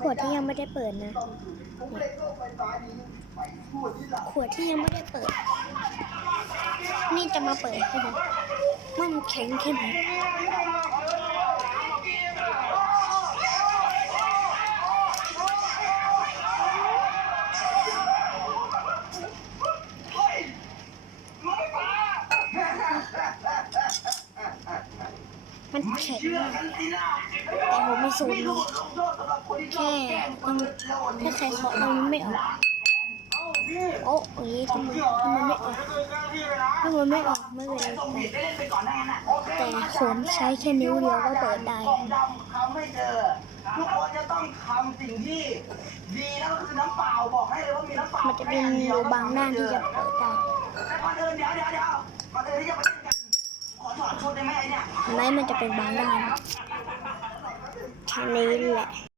ขวดที่ยังไม่ได้เปิดนะ ขวดที่ยังไม่ได้เปิด นี่จะมาเปิดให้ดูมันแข็งแค่ไหน มันแข็งมากแต่ผมไม่สูดเลยแค่มันถ้าใครเคาะมันไม่ออกโอ้ยทำไมทำไมไม่ออกถ้ามันไม่ออกไม่เป็นไรแต่ขนใช้แค่นิ้วเดียวก็เปิดได้ทุกคนจะต้องทำสิ่งที่ดีแล้วก็คือน้ำเปล่าบอกให้เลยว่ามีน้ำเปล่ามันจะเป็นอยู่บางด้าที่จะเปิดได้แต่ก่อนอื่นเดี๋ยวเดี๋ยว ไหมไอ้เนี่ยเห็นไหมมันจะเป็นบางด้านแค่นี้แหละ